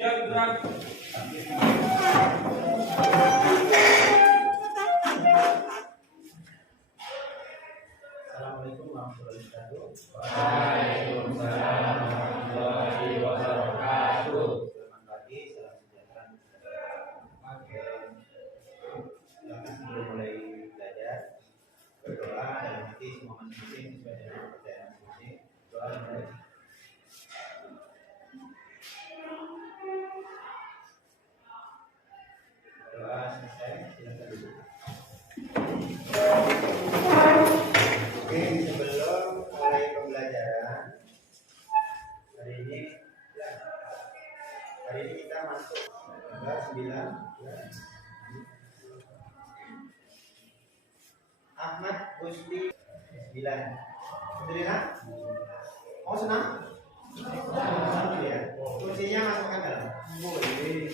Assalamualaikum warahmatullahi wabarakatuh. Waalaikumsalam warahmatullahi wabarakatuh. Selamat pagi, salam sejahtera. Silakan sebelum mulai belajar berdoa dan nanti semua masing-masing sesuai dengan kepercayaan masing-masing. Doa mulai. Doa selesai, silakan duduk. Oke, sebelum mulai pembelajaran hari ini kita masuk tanggal 9 Ahmad Gusti 9. Alhamdulillah. Mau senang? Senang ya. Kuncinya masukkan dalam. Boleh.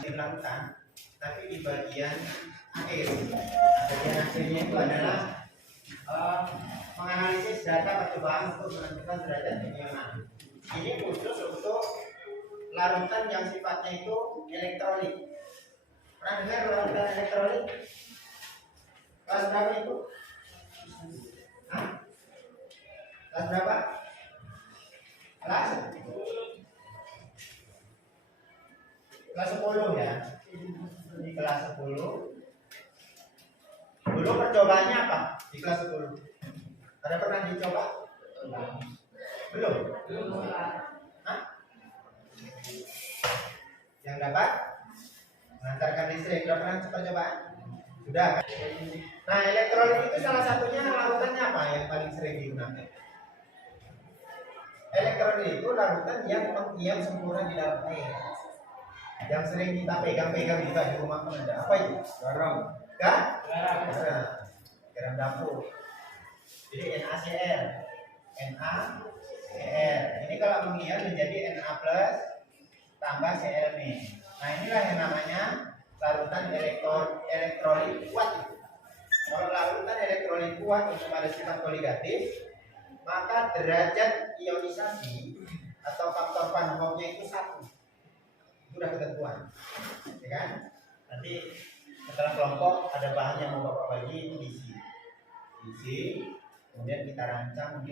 Dilakukan, tapi di bagian akhir. Bagian akhirnya itu adalah menganalisis data percobaan untuk menentukan derajat kenyamanan. Ini khusus untuk larutan yang sifatnya itu elektrolit. Pernah dengar larutan elektrolit? Kelas berapa itu? Hah? Kelas berapa? Kelas 10 ya. Di kelas 10. Dulu percobaannya apa di kelas 10? Ada pernah dicoba? Belum? Hah? Yang dapat mengantarkan listrik. Sudah pernah percobaan? Sudah kan? Nah, elektrolit itu salah satunya larutannya apa yang paling sering digunakan? Elektrolit itu larutan yang mengiam sempurna di dalam air. Yang sering kita pegang-pegang juga di rumah ada. Apa itu? Garam. Garam dapur. Jadi NaCl. Ini kalau mengiar menjadi Na plus tambah Cl nih. Nah, inilah yang namanya larutan elektrolit kuat. Kalau larutan elektrolit kuat untuk pada sifat koligatif, maka derajat ionisasi atau faktor Van Hoff-nya itu 1. Itu udah ketentuan, ya kan? Nanti setelah kelompok ada bahan yang mau Bapak bagi, itu diisi, kemudian kita rancang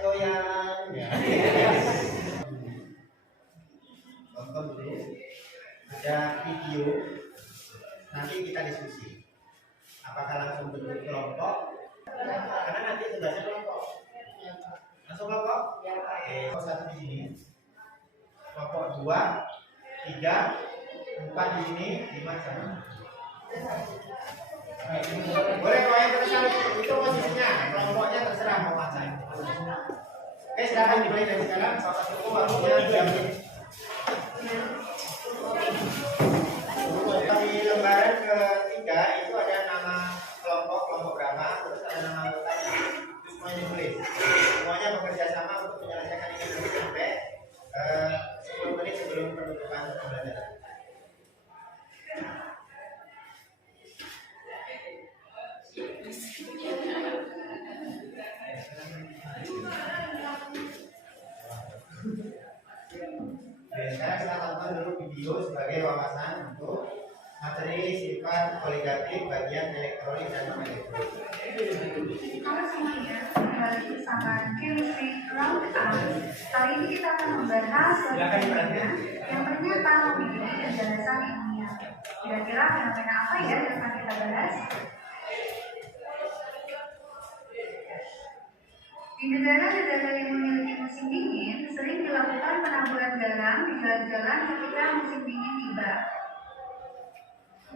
goyang ya. Tonton dulu, ada video, nanti kita diskusi apakah langsung bentuk kelompok, karena nanti tugasnya kelompok. Langsung kelompok? Ya. Satu di sini, kelompok 2, 3, 4 di sini, 5 sana. Boleh kau yang dimulai dari sekarang sampai itu waktunya diambil. Di lembaran ketiga itu ada nama kelompok berapa, terus ada nama anggotanya. Itu semuanya ditulis. Semuanya bekerja sama untuk menyelesaikan ini dulu sampai 10 menit sebelum penutupan pembelajaran. Sekarang kita tonton dulu video sebagai wawasan untuk materi sifat koligatif bagian elektrolit dan non-elektrolit. Halo semuanya, kembali bersama Chemistry Roundup. Kali ini kita akan membahas fenomena yang ternyata memiliki penjelasan ilmiah. Kira-kira fenomena apa ya yang akan kita bahas? Di negara-negara yang memiliki musim dingin, sering dilakukan penaburan garam di jalan-jalan ketika musim dingin tiba.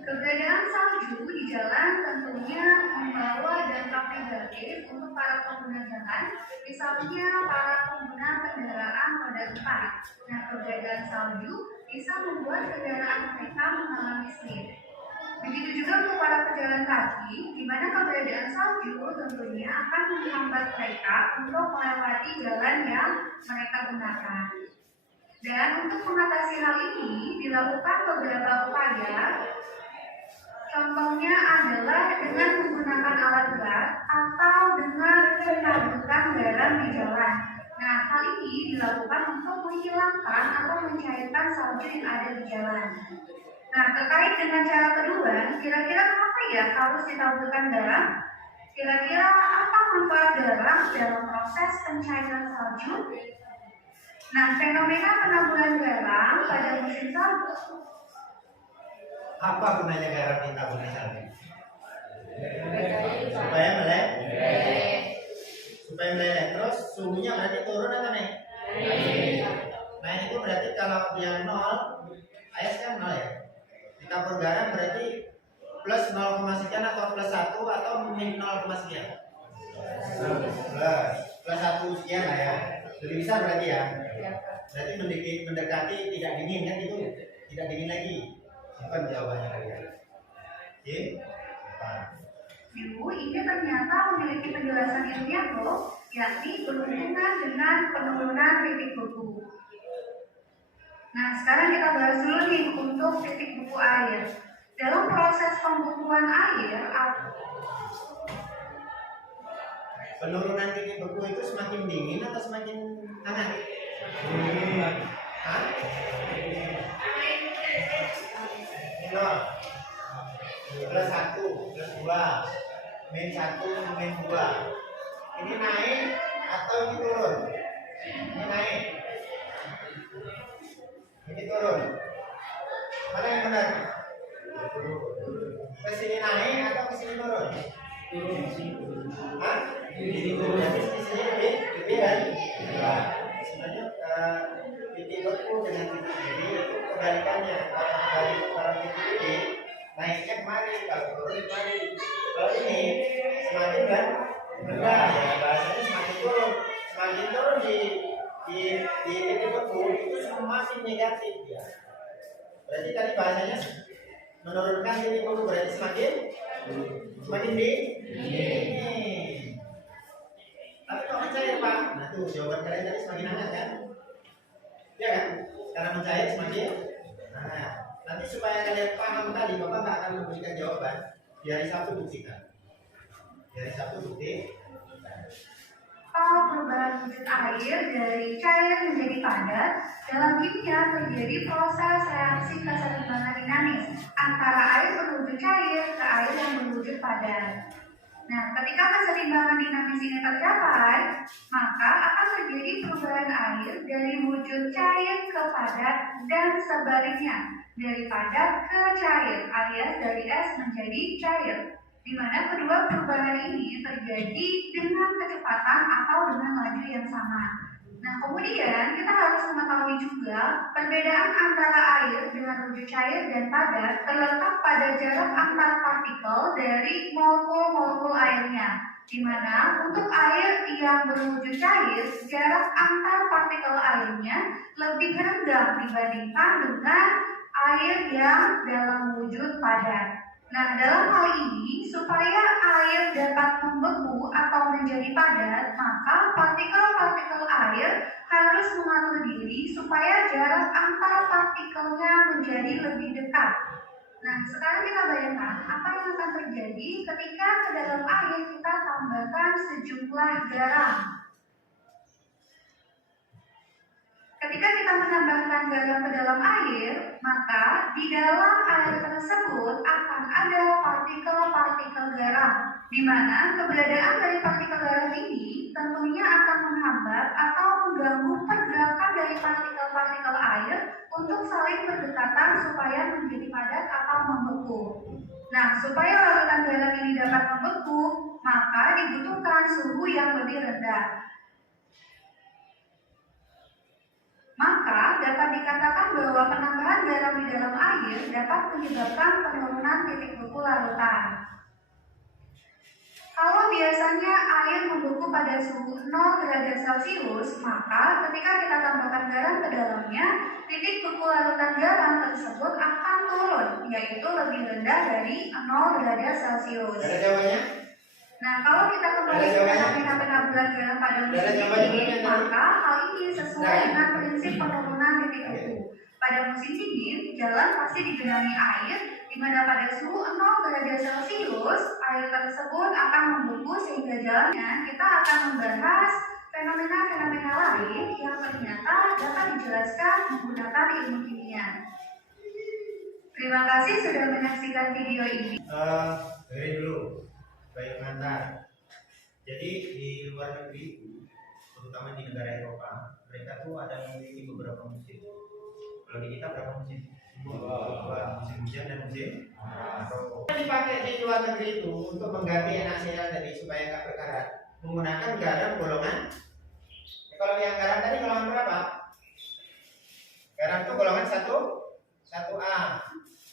Keberadaan salju di jalan tentunya membawa dampak negatif untuk para pengguna jalan, misalnya para pengguna kendaraan roda 4. Nah, keberadaan salju bisa membuat kendaraan mereka mengalami slip. Begitu juga untuk para pejalan kaki, di mana keberadaan salju tentunya akan menghambat mereka untuk melewati jalan yang mereka gunakan. Dan untuk mengatasi hal ini, dilakukan beberapa upaya. Contohnya adalah dengan menggunakan alat berat atau dengan menaburkan garam di jalan. Nah, hal ini dilakukan untuk menghilangkan atau mencairkan salju yang ada di jalan. Nah, terkait dengan cara kedua, kira-kira kenapa ya harus ditaburkan garam? Kira-kira apa manfaat garam dalam proses pencairan salju? Nah, fenomena penaburan garam pada musim salju. Apa gunanya garam ditabur di salju? Supaya meleleh. Supaya meleleh. Terus suhunya berarti turun atau naik? Naik itu berarti kalau dia 0, AS kan 0 ya. Ditabur garam berarti plus 0, sekian atau plus 1 atau min 0, sekian. Plus 1 sekian lah ya. Lebih besar berarti ya. Berarti mendekati tidak dingin kan itu. Tidak dingin lagi. Simpan jawabannya kalian. Oke. Ibu, ini ternyata memiliki penjelasan ilmiah loh, yakni berhubungan dengan penurunan titik beku. Nah, sekarang kita bahas dulu nih untuk titik beku air. Dalam proses pembukuan air, penurunan titik beku itu semakin dingin atau semakin hangat? Hah? Nol. Plus 1, plus 2, min 1, min 2. Ini naik atau ini turun? Ini naik. Ini turun. Mana yang benar? Ke sini naik atau ke sini turun? Hah? Ini turun. Jadi di sini lebih kan? Sebenarnya titik beku dengan titik ini itu kebalikannya. Kalau titik ini naiknya kemari, kalau turun kemari. Kalau ini semakin kan rendah ya, bahasanya semakin turun di titik beku itu semakin negatif ya. Berarti tadi bahasanya menurunkan titik beku berarti semakin dingin. Tapi kok mencair Pak? Nah tuh jawaban kalian tadi semakin hangat kan? Ya kan? Karena mencair semakin hangat. Nanti supaya kalian paham tadi, Bapak tak akan memberikan jawaban. Di hari Sabtu buktikan. Di hari Sabtu bukti. kalau perubahan wujud air dari cair menjadi padat, dalam kimia terjadi proses reaksi keseimbangan dinamis antara air berwujud cair ke air yang berwujud padat. Nah, ketika keseimbangan dinamis ini tercapai, maka akan terjadi perubahan air dari wujud cair ke padat dan sebaliknya, dari padat ke cair alias dari es menjadi cair, di mana kedua perubahan ini terjadi dengan kecepatan atau dengan laju yang sama. Nah, kemudian kita harus mengetahui juga perbedaan antara air dengan wujud cair dan padat terletak pada jarak antar partikel dari molekul-molekul airnya. Di mana untuk air yang berwujud cair, jarak antar partikel airnya lebih rendah dibandingkan dengan air yang dalam wujud padat. Nah, dalam hal ini, supaya air dapat membeku atau menjadi padat, maka partikel-partikel air harus mengatur diri supaya jarak antar partikelnya menjadi lebih dekat. Nah, sekarang kita bayangkan apa yang akan terjadi ketika ke dalam air kita tambahkan sejumlah garam. Ketika kita menambahkan garam ke dalam air, maka di dalam air tersebut akan ada partikel-partikel garam, di mana keberadaan dari partikel garam ini tentunya akan menghambat atau mengganggu pergerakan dari partikel-partikel air untuk saling berdekatan supaya menjadi padat atau membeku. Nah, supaya larutan garam ini dapat membeku, maka dibutuhkan suhu yang lebih rendah. Maka dapat dikatakan bahwa penambahan garam di dalam air dapat menyebabkan penurunan titik beku larutan. Kalau biasanya air membeku pada suhu 0 derajat Celcius, maka ketika kita tambahkan garam ke dalamnya, titik beku larutan garam tersebut akan turun, yaitu lebih rendah dari 0 derajat Celcius. Ada jawabannya? Nah, kalau kita kembali ke fenomena penambahan garam pada musim dingin, maka hal ini sesuai dengan prinsip penurunan titik beku. Pada musim dingin, jalan pasti digenangi air, di mana pada suhu 0 derajat Celcius, air tersebut akan membeku sehingga jalannya kita akan membahas fenomena-fenomena lain yang ternyata dapat dijelaskan menggunakan ilmu kimia. Terima kasih sudah menyaksikan video ini. Dengerin dulu. Baik pengantar. Jadi di luar negeri itu, terutama di negara Eropa, mereka tuh ada memiliki beberapa musim. Kalau di kita berapa musim? Dua, musim hujan dan musim kemarau. Dipakai di luar negeri itu untuk mengganti NaCl tadi supaya nggak berkarat, menggunakan garam golongan. Kalau yang garam tadi golongan berapa? Garam itu golongan 1A.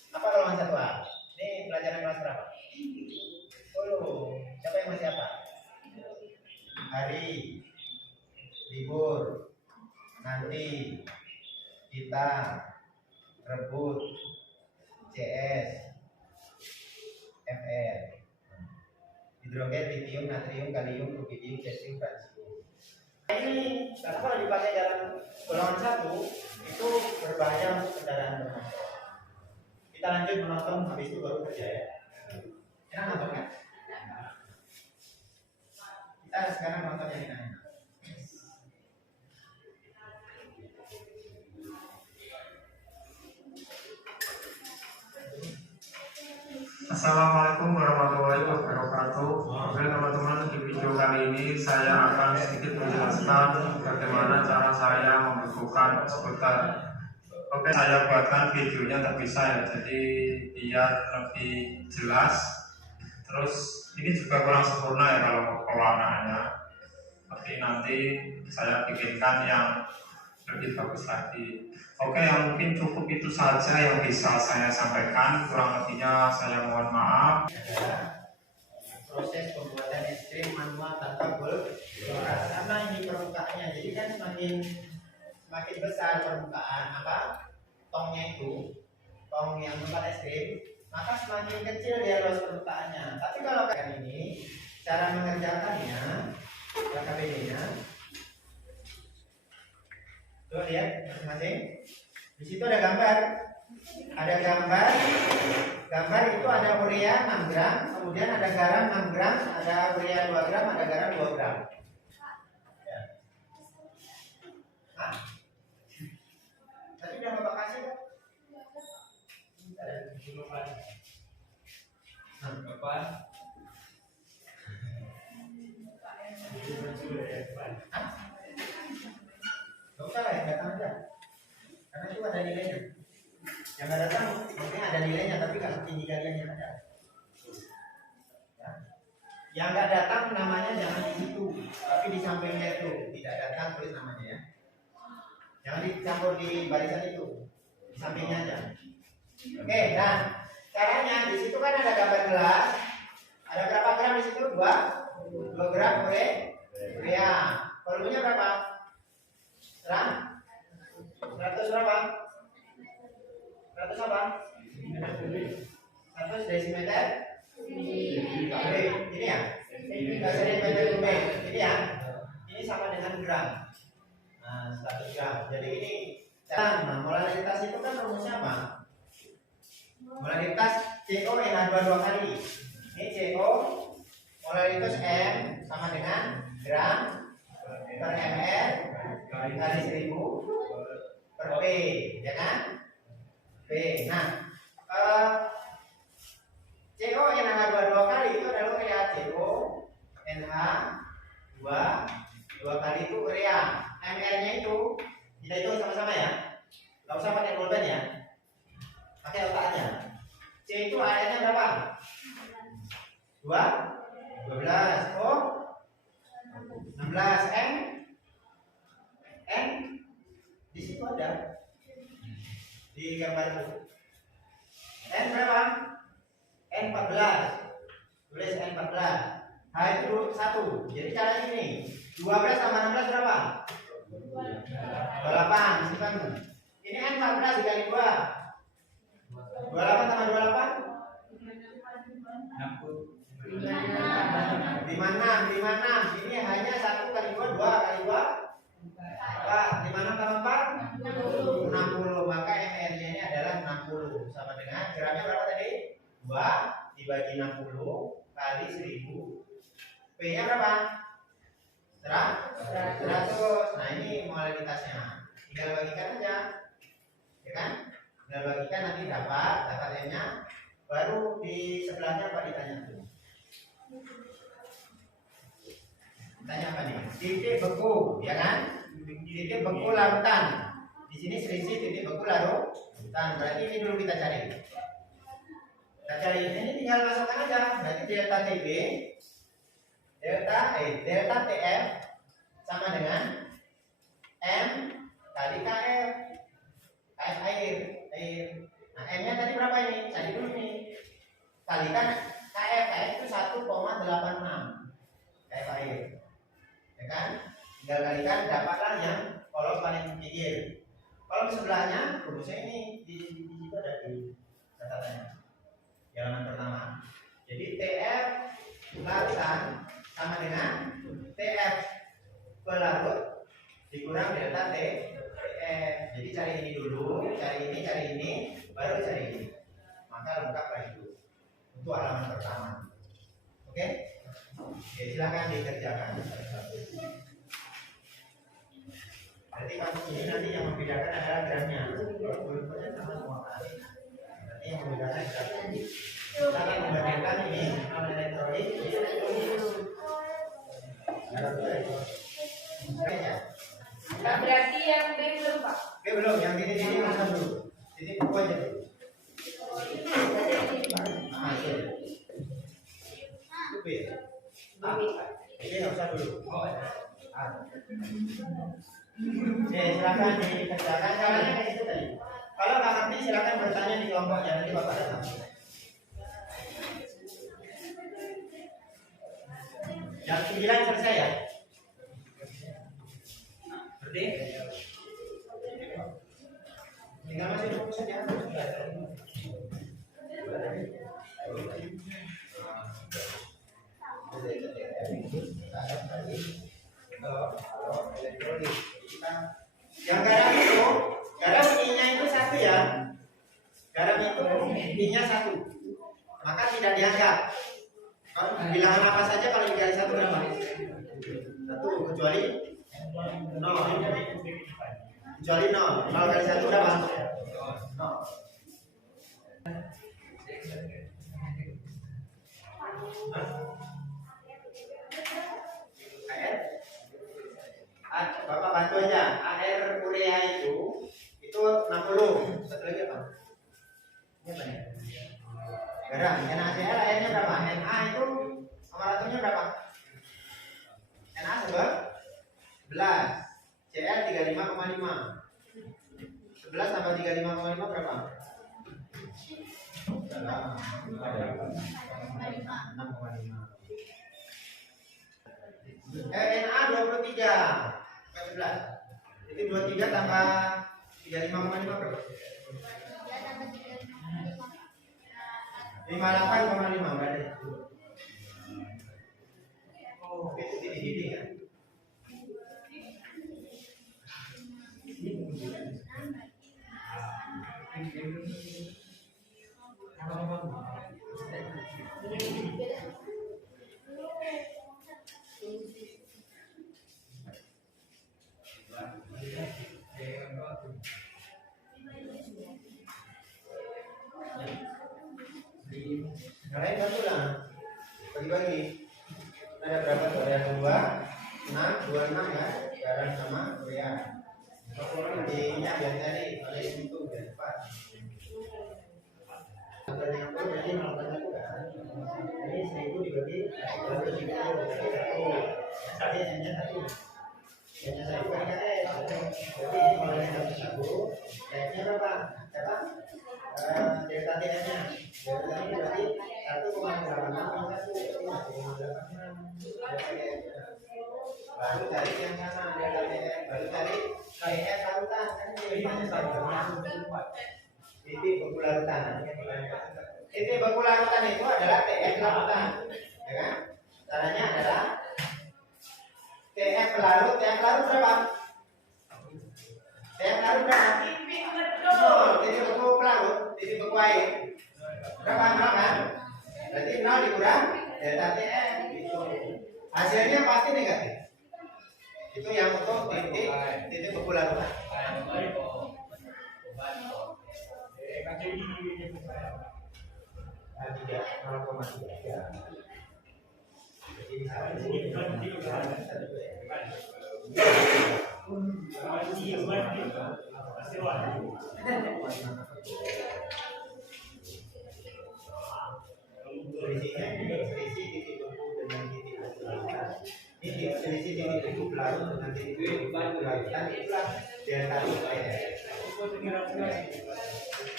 Apa golongan 1A? Ini pelajaran kelas berapa? 10. Siapa yang masih apa? Hari libur, nanti kita rebut CS Fr hidrogen, litium, natrium, kalium, rubidium, cesium, francium. Ini karena kalau dipakai dalam golongan 1 itu berbahaya untuk kendaraan bermotor. Kita lanjut menonton, habis itu baru kerja ya. Enak nonton kan? Kita sekarang nonton yang enak. Assalamualaikum warahmatullahi wabarakatuh. Oke teman-teman, di video kali ini saya akan sedikit menjelaskan bagaimana cara saya membekukan skuter. Oke, saya buatkan videonya terpisah ya, jadi biar lebih jelas. Terus ini juga kurang sempurna ya kalau pewarnaannya, tapi nanti saya bikinkan yang lebih bagus lagi. Oke, yang mungkin cukup itu saja yang bisa saya sampaikan. Kurang lebihnya saya mohon maaf. Proses pembuatan es krim manual tanpa boras, karena ini permukaannya, jadi kan semakin besar permukaan tongnya itu, tong yang tempat es krim, maka semakin kecil dia luas permukaannya. Tapi kalau kayak ini, cara mengerjakannya, KBD-nya, tuh lihat masing-masing. Di situ ada gambar. Ada gambar itu ada urea 6 gram, kemudian ada garam 6 gram, ada urea 2 gram, ada garam 2 gram. Ya. Hah? Tadi udah Bapak kasih kan? Ada 70 kali. Bapak. Hah? Gak usah lah, datang aja. Karena itu ada nilainya. Yang nggak datang mungkin ada nilainya, tapi nggak setinggi kalian yang ada. Ya. Yang nggak datang namanya jangan di situ, tapi di sampingnya itu tidak datang tulis namanya ya. Jangan dicampur di barisan itu, di sampingnya aja. Oke, dan caranya di situ kan ada gambar gelas. Ada berapa gram di situ? 2 gram urea. Volumenya berapa? 100 berapa? 100 apa? 100 desimeter. Ini ya? Desimeter kubik. Ini ya? Ini sama dengan gram. Nah, 100 gram. Jadi ini nah, molaritas itu kan rumusnya apa? Molaritas CO NH2 dua kali. Ini CO molaritas M sama dengan gram per ml kali 1000 per P, ya kan? P. Nah, CO NH2 dua kali itu adalah urea. CO NH2 dua kali itu urea. ml-nya itu kita hitung sama-sama ya. Gak usah pakai pulpen ya. Pakai otak aja. C itu airnya berapa? 12. O 16. N di situ ada di gambar itu. N berapa? N 14. Tulis N 14. H itu 1. Jadi caranya ini. 12 tambah 16 berapa? 28. Di situ kan. Ini N 14 dikali 2. 28 tambah 28? 56. Ini hanya 1 kali 2, 2 kali 2 apa? 56 tambah 4? 60. Maka ml-nya ini adalah 60. Sama dengan gramnya berapa tadi? 2 dibagi 60 kali 1000. P-nya berapa? 100. Nah, ini molaritasnya. Tinggal bagikan aja. Ya kan? Tinggal bagikan nanti dapat M-nya. Baru di sebelahnya apa ditanya tuh? Tanya apa nih? Titik beku, ya kan? Titik beku larutan. Di sini selisih titik beku larutan. Berarti ini dulu kita cari. Kita cari ini tinggal masukkan aja. Berarti delta TB, delta TF sama dengan M kali KF. KF air. Nah, M-nya tadi berapa ini? Cari dulu nih. Kalikan KF itu 1,86 KF air. Ya kan? Tinggal kalikan dapatlah yang kolom paling pinggir. Kolom sebelahnya rumusnya ini di situ ada di catatannya. Halaman pertama. Jadi TF larutan sama dengan TF pelarut dikurang delta TF. Jadi cari ini dulu, cari ini, baru cari ini. Maka lengkaplah itu. Untuk halaman pertama. Oke? Oke, silakan dikerjakan. Berarti kamu ini nanti yang membedakan adalah gramnya. Kalau volumenya sama semua kali. Nanti yang membedakan gramnya. Silakan membandingkan ini non elektrolit. Nah, berarti yang B belum Pak? B belum, yang ini masuk dulu. Jadi buku aja dulu. Nah, itu. Itu B. Ini nggak usah dulu. Oke, silakan dikerjakan caranya kayak itu tadi. Kalau nggak ngerti silakan bertanya di kelompok ya, nanti Bapak datang. Yang 9 selesai ya. Berarti tinggal masih fokus saja. Yang garam ininya itu 1 ya. Garam itu ininya 1. Maka tidak dianggap. Kalau bilangan apa saja kalau dikali 1 berapa? 1 kecuali 0. Kecuali 0. 0 kali 1 berapa? 0. Bapak bantu aja. Air urea itu 60. Satu lagi apa? Ini apa nih? Garam. NaCl airnya berapa? Na itu sama ratunya berapa? 11 tambah 35,5 berapa? 6,5. Na 23 ke 11. Jadi 23 tambah 35,5 berapa? 58,5 berarti. Oh, itu titik-titik kan? Kalian satu lah, bagi-bagi. Ada berapa tuh? Ada 2, 6, 26 ya, sekarang sama Korea. Jadinya biar tadi, kalau itu biar cepat. Berarti 0,1 kan? Ini 1000 dibagi 100 berarti 1. Tadi hanya 1. Hanya 1 kan jadi kalau yang 1, X-nya berapa? Delta TN-nya. Delta ini berarti 1,86 baru cari yang sana delta TN, baru cari KS larutan kan ini hanya titik beku larutan. Titik beku larutan itu adalah TF larutan, ya kan? Caranya adalah TF larut berapa? TF larut berapa? Titik beku pelarut, titik beku air berapa? 0 kan? Berarti 0 dikurang delta TF itu hasilnya pasti negatif. Itu yang untuk titik beku larutan. Tidak 0,3. Selisihnya selisih titik beku dengan titik beku larutan. Ini selisih titik beku pelarut dengan titik beku larutan itulah delta TN.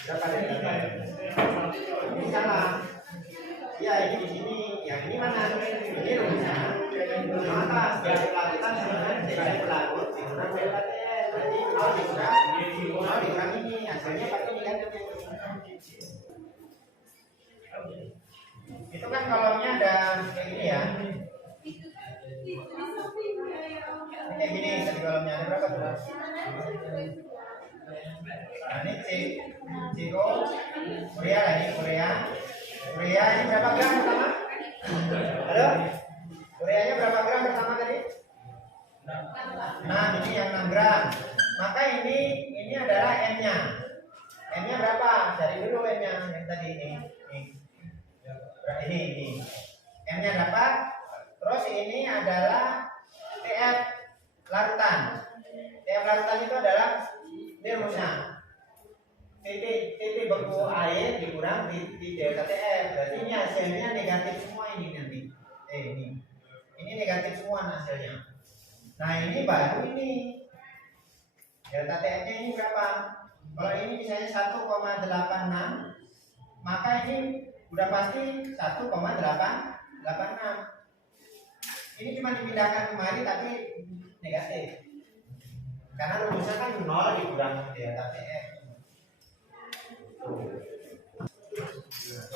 Berapa delta TN? Ini salah. Ya ini di sini, yang ini mana? Ini rumusnya. Atas delta larutan dengan delta pelarut dikurang delta TN. Berarti 0 dikurang ini hasilnya pakai negatif. Itu kan kolomnya ada kayak gini ya. Kayak gini tadi kolomnya ada berapa tuh? Nah, ini Ciko Korea lah, ini Korea ini berapa gram pertama? Halo? Koreanya berapa gram pertama tadi? Nah ini yang 6 gram. Maka ini adalah M-nya. M-nya berapa? Cari dulu M-nya yang tadi ini. Ini M-nya dapat. Terus ini adalah TF larutan. TF larutan itu adalah ini rumusnya. Titik beku air dikurang titik delta TF. Berarti ini hasilnya negatif semua ini nanti. Ini negatif semua hasilnya. Nah ini baru ini delta TF-nya ini berapa? Kalau ini misalnya 1,86, maka ini udah pasti 1,886. Ini cuma dipindahkan kemari tapi negatif. Karena rumusnya kan 0 dikurang delta TF.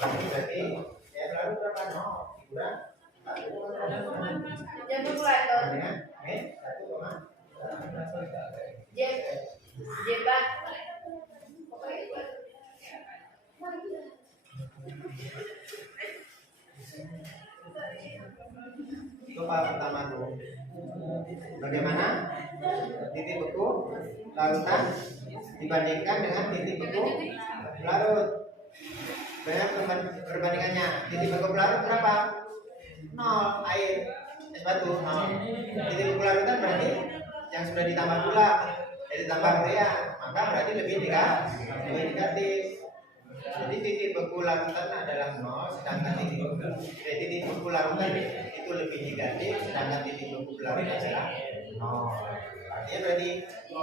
Berarti ya lalu berapa? 0 dikurang 1,8. Jangan kalkulator. Dengan 1,8. Jebat. Itu Pak pertama tuh. Bagaimana titik beku larutan dibandingkan dengan titik beku pelarut? Banyak perbandingannya. Titik beku pelarut berapa? 0 air es batu 0. Titik beku larutan berarti yang sudah ditambah pula dari tambah Korea, maka berarti lebih negatif. Jadi titik beku larutan adalah 0, sedangkan titik beku larutan itu lebih negatif, sedangkan titik beku pelarut adalah 0. Artinya berarti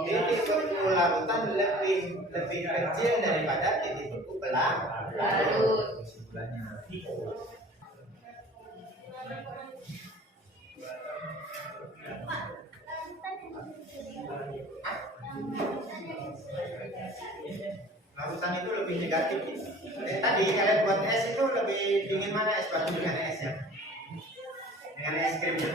titik beku larutan lebih kecil daripada titik beku larut. Kesimpulannya. Larutan itu lebih negatif. Tadi kalian buat es itu lebih dingin mana, es batu dengan es ya? Dengan es krimnya.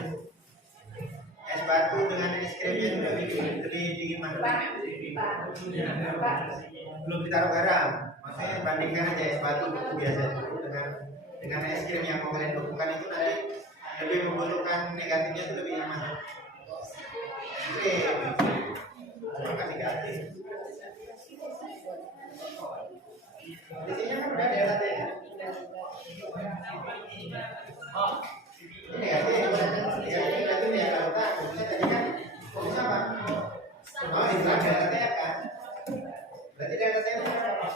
Es batu dengan es krimnya itu lebih dingin mana? Belum ditaruh garam. Maksudnya bandingkan aja es batu beku biasa itu dengan es krim yang mau kalian bekukan itu nanti lebih membutuhkan negatifnya itu lebih yang mana? Oke, maka negatif. Di sini kan udah ada delta T. Oh, ini negatif. Negatif ya kalau tak, bisa tadi kan fokus apa? Oh, ini delta T kan? Berarti delta T itu apa?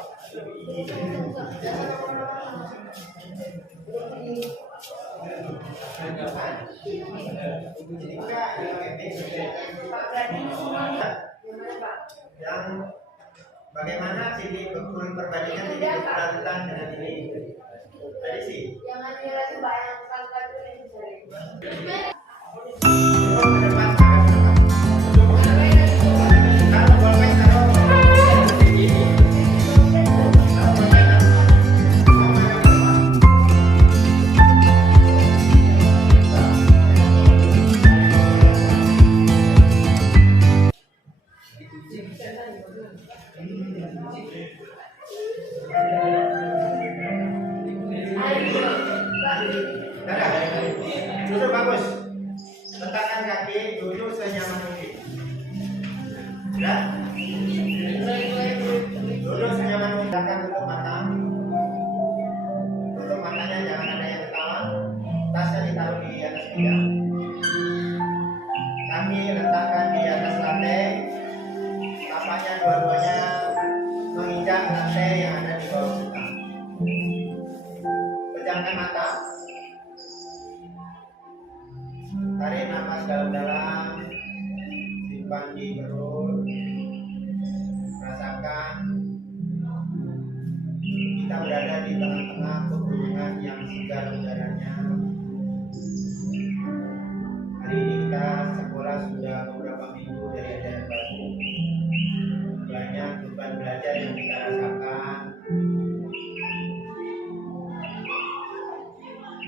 Yang bagaimana sini betul perbandingan ini larutan dengan ini tadi sih jangan lagi bayangkan duduk bagus, letakkan kaki, duduk senyaman mungkin. Ya, duduk senyaman mungkin. Letakkan tutup mata, tutup matanya, jangan ada yang ketawa. Tasnya ditaruh di atas meja, kaki letakkan di atas lantai, tapaknya dua-duanya menginjak lantai yang ada di bawah kita. Pejamkan mata. Tarik nafas dalam-dalam, simpan di perut, rasakan kita berada di tengah-tengah pegunungan yang segar udaranya. Hari ini kita sekolah sudah beberapa minggu dari ajaran baru. Banyak beban belajar yang kita rasakan.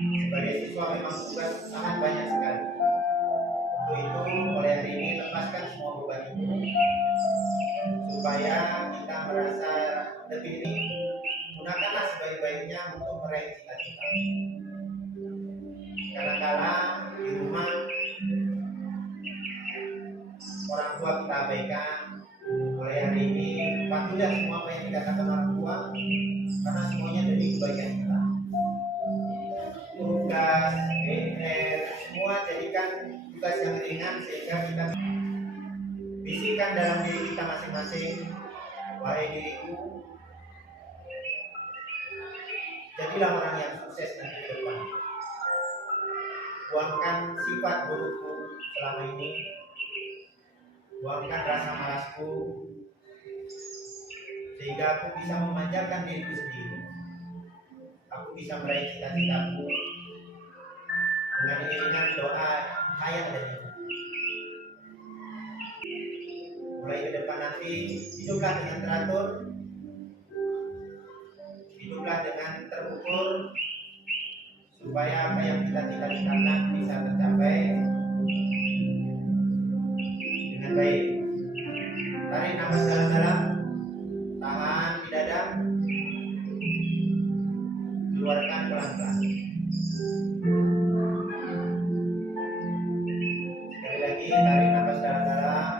Sebagai siswa memang tugas sangat banyak sekali. Untuk itu mulai hari ini lepaskan semua beban itu supaya kita merasa lebih ini. Gunakanlah sebaik-baiknya untuk meraih cita-cita. Kadang-kadang di rumah orang tua kita abaikan. Mulai hari ini patuhilah semua apa yang dikatakan orang tua, karena semuanya demi kebaikan kita. Tugas, PR, semua jadikan tugas yang ringan sehingga kita bisikan dalam diri kita masing-masing, wahai diriku, jadilah orang yang sukses nanti ke depan. Buangkan sifat burukku selama ini, buangkan rasa malasku, sehingga aku bisa memanjakan diriku sendiri. Aku bisa meraih cita-citaku dengan iringan doa hayat dan hidup. Mulai ke depan nanti, hiduplah dengan teratur, hiduplah dengan terukur, supaya apa yang kita cita-citakan bisa tercapai dengan baik. Tarik nafas dalam-dalam, tahan di dada, keluarkan pelan-pelan. Sekali lagi, tarik nafas dalam-dalam,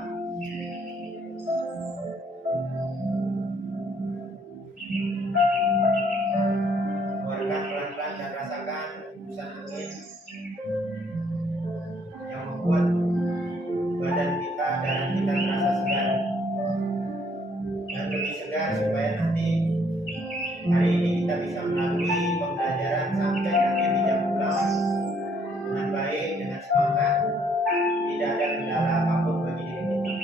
keluarkan pelan-pelan dan rasakan hembusan angin yang membuat badan kita, darah kita terasa segar dan lebih segar, supaya nanti hari ini kita bisa melalui pembelajaran sampai nanti di jam pulang dengan baik, dengan semangat, tidak ada kendala apapun bagi diri kita.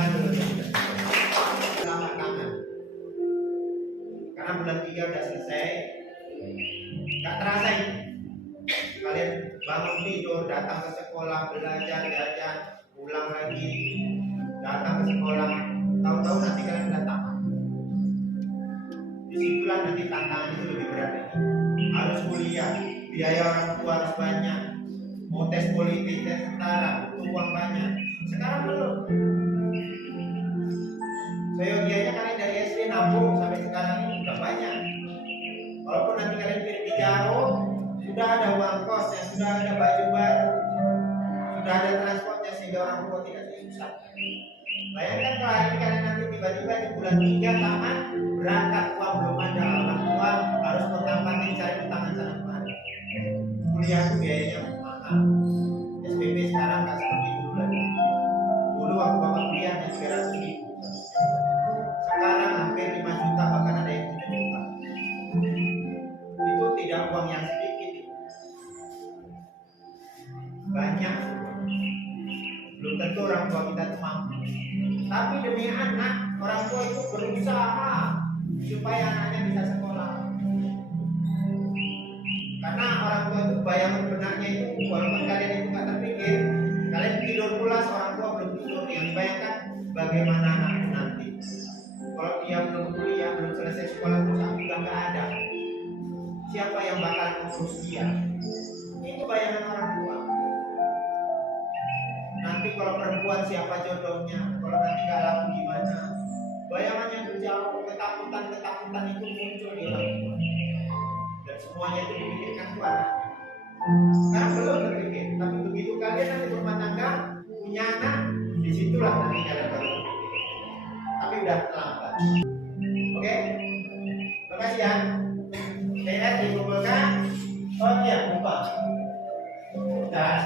tangan dulu. Selamat tangan. Karena bulan 3 udah selesai. Gak terasa ini. Kalian bangun tidur, datang ke sekolah, belajar, jajan, pulang lagi, datang ke sekolah. Tahu-tahu nanti kalian udah tamat. Disitulah nanti tantangan itu lebih berat ini. Harus kuliah, biaya orang tua harus banyak. Mau tes politik, tes tentara, butuh uang banyak. Sekarang belum. Seyogianya kalian dari SD nabung sampai sekarang ini udah banyak. Walaupun nanti kalian pergi jauh, sudah ada uang kosnya, sudah ada baju baru, sudah ada transportnya sehingga orang tua tidak susah. Bayangkan kalau hari ini kalian nanti tiba-tiba di bulan 3 tamat, berangkat uang belum ada, orang tua harus kontak-kontak cari utangan sana kemari. Kuliah itu biayanya mahal. SPP sekarang nggak seperti dulu lagi. Dulu waktu bapak kuliah hanya 300.000. Sekarang hampir 5 juta, bahkan ada yang 7 juta. Itu tidak uang yang sedikit. Banyak. Belum tentu orang tua kita itu mampu. Tapi demi anak, orang tua itu berusaha supaya anaknya bisa sekolah. Karena orang tua itu bayangan benaknya itu, walaupun kalian itu nggak terpikir, kalian tidur pulas, orang tua belum tidur. Yang dibayangkan bagaimana anakku nanti. Kalau dia belum kuliah, belum selesai sekolah, terus aku udah nggak ada. Siapa yang bakal ngurus dia? Itu bayangan orang tua. Nanti kalau perempuan siapa jodohnya? Kalau nanti nggak laku gimana? Bayangannya itu jauh, ketakutan itu muncul di orang tua. Dan semuanya itu dipikirkan Tuhan. Sekarang belum terpikir, tapi begitu kalian nanti berumah tangga, punya anak, disitulah nanti kalian baru berpikir. Tapi udah terlambat. Oke? Terima kasih ya. Saya dikumpulkan. Oh iya, lupa. Das.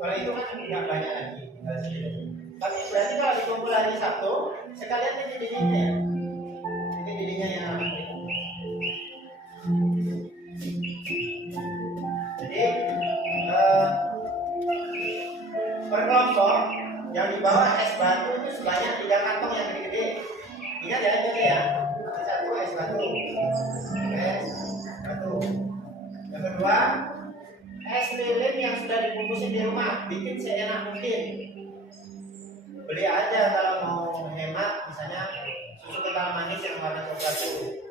Kalau itu kan tidak banyak lagi. Tapi berarti kalau dikumpul hari Sabtu, sekalian ini dindingnya. Ini dindingnya yang ramai. Jadi per kelompok yang dibawa es batu itu sebanyak 3 kantong yang gede-gede. Ingat ya, jadi ya. Satu es batu. Es batu. Yang kedua, es lilin yang sudah dibungkusin di rumah, bikin seenak mungkin. Beli aja kalau mau hemat, misalnya susu kental manis yang warna coklat itu.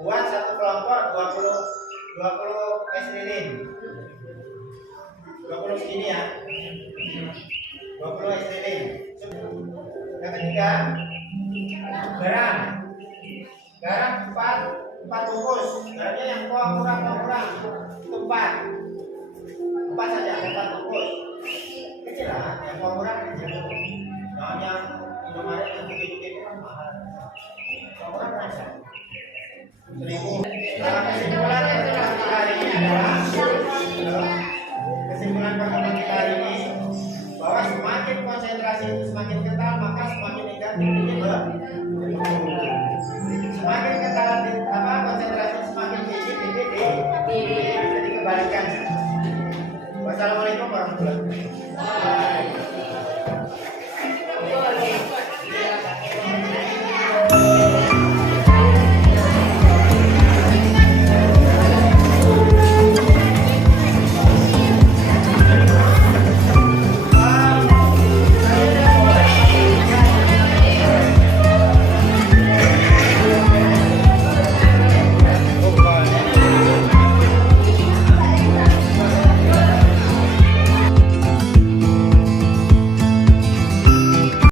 Buat satu kelompok 20 es lilin. 20 segini ya. 20 es lilin. Yang ketiga, garam. Garam 4 bungkus. Garamnya yang kurang. Itu 4 saja, 4 bungkus. Kecil lah, yang murah kecil. Nah, yang Indomaret yang gede-gede itu kan mahal. Yang murah berapa? 1.000. Kesimpulan pertemuan kita hari ini adalah bahwa semakin konsentrasi itu semakin kental, maka semakin negatif ini semakin kental konsentrasi semakin tinggi. Jadi kebalikan. Wassalamualaikum warahmatullahi wabarakatuh.